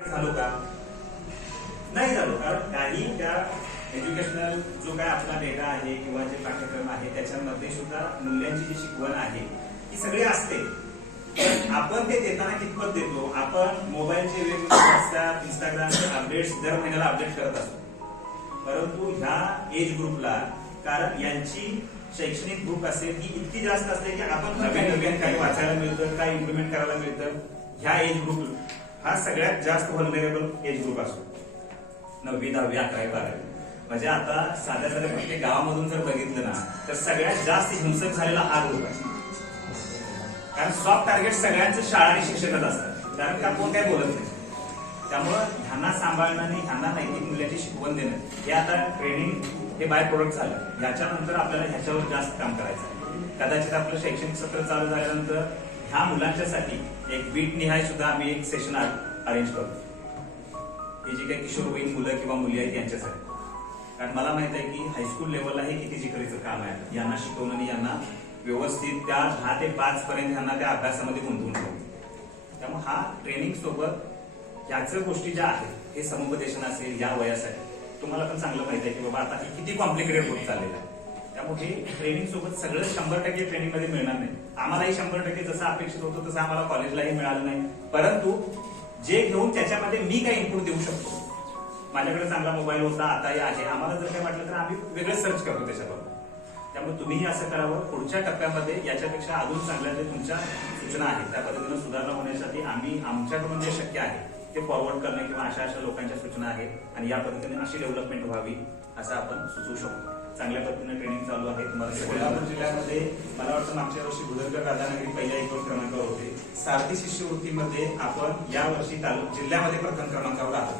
झालो का नाही झालो, कारण काही त्या एज्युकेशनल जो काय आपला डेटा आहे किंवा जे पाठ्यक्रम आहे त्याच्यामध्ये सुद्धा मूल्यांची जी शिकवण आहे ती सगळी असते. आपण ते देताना कितपत देतो. आपण मोबाईलचे वेगवेगळे व्हॉट्सअप इंस्टाग्रामचे अपडेट्स दर महिन्याला अपडेट करत असतो, परंतु ह्या एज ग्रुपला कारण यांची शैक्षणिक ग्रुप असेल की इतकी जास्त असते की आपण नवीन काही वाचायला मिळतं, काही इम्प्लिमेंट करायला मिळतं. ह्या एज ग्रुप हा सगळ्यात जास्त व्हलनरेबल एज ग्रुप असतो. 9वी 10वी 11वी 12वी म्हणजे आता साध्या प्रत्येक गावामधून जर बघितलं ना तर सगळ्यात जास्त हिंसक झालेला हा ग्रुप आहे. कारण सॉफ्ट टार्गेट सगळ्यांचं शाळा आणि शिक्षकच असतात, कारण का कोण काय बोलत नाही. त्यामुळं ह्यांना सांभाळणं आणि ह्यांना नैतिक मूल्याची शिकवण देणं हे आता ट्रेनिंग हे बाय प्रोडक्ट झालं. याच्यानंतर आपल्याला ह्याच्यावर जास्त काम करायचं आहे. कदाचित आपलं शैक्षणिक सत्र चालू झाल्यानंतर ह्या मुलांच्यासाठी एक बीट निहाय सुद्धा आम्ही एक सेशन अरेंज करतो. हे जे काही किशोरवयीन मुलं किंवा मुली आहेत यांच्यासाठी. कारण मला माहित आहे की हायस्कूल लेवलला हे किती जिकरीचं काम आहे. यांना शिकवणं आणि यांना व्यवस्थित त्या 10 ते 5 पर्यंत यांना त्या अभ्यासामध्ये गुंतवून ठेवणं. त्यामुळे हा ट्रेनिंग सोबत याच्या गोष्टी ज्या आहेत हे समुपदेशन असेल या वयासाठी तुम्हाला पण चांगलं माहिती आहे की बाबा आता हे किती कॉम्प्लिकेटेड होत चाललेलं आहे. त्यामुळे हे ट्रेनिंग सोबत सगळं 100% ट्रेनिंग मध्ये मिळणार नाही. आम्हालाही 100% जसं अपेक्षित होतं तसं आम्हाला कॉलेजलाही मिळालं नाही, परंतु जे घेऊन त्याच्यामध्ये मी काही इनपुट देऊ शकतो. माझ्याकडे चांगला मोबाईल होता, आताही आहे. आम्हाला जर काही वाटलं तर आम्ही वेगळं सर्च करतो त्याच्याबरोबर. त्यामुळे तुम्हीही असं करावं. पुढच्या टप्प्यामध्ये याच्यापेक्षा अजून चांगल्या जे तुमच्या सूचना आहेत त्या पद्धतीनं सुधारणा होण्यासाठी आम्ही आमच्याकडून जे शक्य आहे ते फॉरवर्ड करणे किंवा अशा लोकांच्या सूचना आहेत आणि या पद्धतीने अशी डेव्हलपमेंट व्हावी असं आपण सुचवू शकतो. चांगल्या पद्धतीने ट्रेनिंग चालू आहे. तुम्हाला कोल्हापूर जिल्ह्यामध्ये मला वाटतं मागच्या वर्षी बुधरगड राधानगरी पहिल्या 1 क्रमांकावर होते. सारथी शिष्यवृत्तीमध्ये आपण या वर्षी जिल्ह्यामध्ये प्रथम क्रमांकावर आहोत.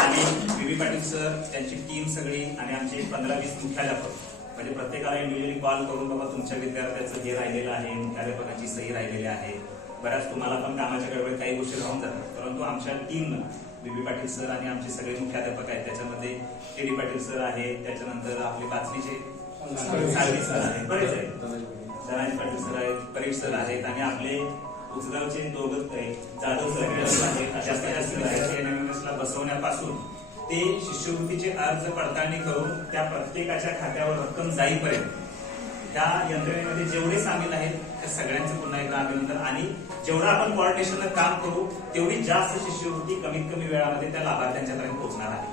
आणि बीबी पाटील सर त्यांची टीम सगळी आणि आमचे 15-20 मुख्याध्यापक म्हणजे प्रत्येकाला इंडिव्हिज्युअली कॉल करून बाबा तुमच्या विद्यार्थ्याचं हे राहिलेलं आहे, मुख्याध्यापकांची सही राहिलेली आहे. बऱ्याच तुम्हाला पण कामाच्या गडबडीत काही गोष्टी राहून जातात, परंतु आमच्या टीमनं बीबी पाटील सर आणि आमचे सगळे मुख्याध्यापक आहेत, त्याच्यामध्ये केडी पाटील सर आहेत, त्याच्यानंतर आपले बाचणीचे साळवी सर आहेत, बरेच आहेत, धनाजी पाटील सर आहेत, परीश सर आहेत आणि आपले उचगावचे दोघं जाधव सर आहेत. जास्त बसवण्यापासून ते शिष्यवृत्तीचे अर्ज पडताळणी करून त्या प्रत्येकाच्या खात्यावर रक्कम जाईपर्यंत त्या यंत्रणेमध्ये जेवढे सामील आहेत त्या सगळ्यांचं पुन्हा एकदा अभिनंदन. आणि जेवढं आपण कोऑर्डिनेशनला काम करू तेवढी जास्त शिष्यवृत्ती कमीत कमी वेळामध्ये त्या लाभार्थ्यांच्यापर्यंत पोहोचणार आहे.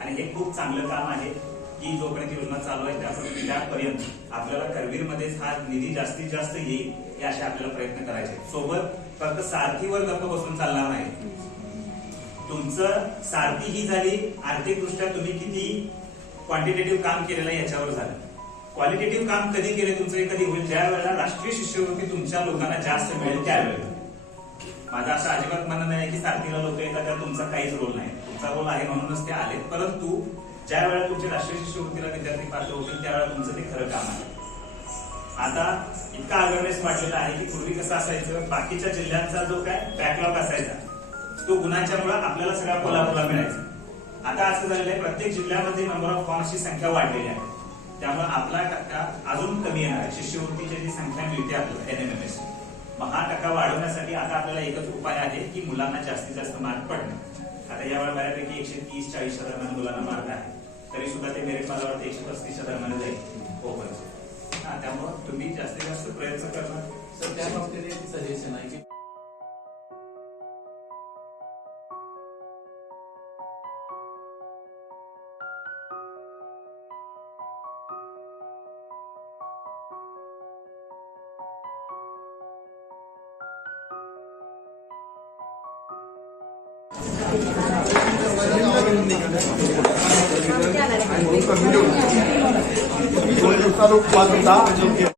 आणि हे खूप चांगलं काम आहे की जोपर्यंत योजना चालू आहे त्यापर्यंत आपल्याला करवीरमध्येच हा निधी जास्तीत जास्त येईल हे असे आपल्याला प्रयत्न करायचे. सोबत फक्त सारथीवर गप्प बसून चालणार नाही. तुमचं सारथी ही झाली, आर्थिकदृष्ट्या तुम्ही किती क्वांटिटेटिव्ह काम केलेलं आहे याच्यावर झालं. क्वालिटेटिव्ह काम कधी केले तुमचं कधी होईल, ज्या वेळेला राष्ट्रीय शिष्यवृत्ती तुमच्या लोकांना जास्त मिळेल त्यावेळेला. माझं असं अजिबात म्हणणं नाही की सारथीला लोक येतात त्यात तुमचा काहीच रोल नाही. तुमचा रोल आहे म्हणूनच ते आले, परंतु ज्या वेळेला तुमच्या राष्ट्रीय शिष्यवृत्तीला विद्यार्थी पात्र होतील त्यावेळेला तुमचं ते खरं काम आहे. आता इतका अवेअरनेस वाढलेला आहे की पूर्वी कसं असायचं, बाकीच्या जिल्ह्यांचा जो काय बॅकलॉग असायचा तो गुन्ह्यांच्यामुळे आपल्याला सगळ्या कोल्हापूरला मिळायचा. आता असं झालेलं आहे प्रत्येक जिल्ह्यामध्ये नंबर ऑफ फॉर्मची संख्या वाढलेली आहे, त्यामुळे आपला टक्का अजून कमी येणार आहे. शिष्यवृत्तीची जी संख्या मिळते आपल्याला NMMS, मग हा टक्का वाढवण्यासाठी आता आपल्याला एकच उपाय आहे की मुलांना जास्तीत जास्त मार्क पडणं. आता यावेळेला बऱ्यापैकी 130-140च्या दरम्यान मुलांना मार्क आहे, तरी सुद्धा ते मेरिट मला वाटतं 135च्या दरम्यान जाईल ओपनचे. त्यामुळे तुम्ही जास्तीत जास्त प्रयत्न करणार. तर त्या बाबतीत एक सजेशन आहे की चालू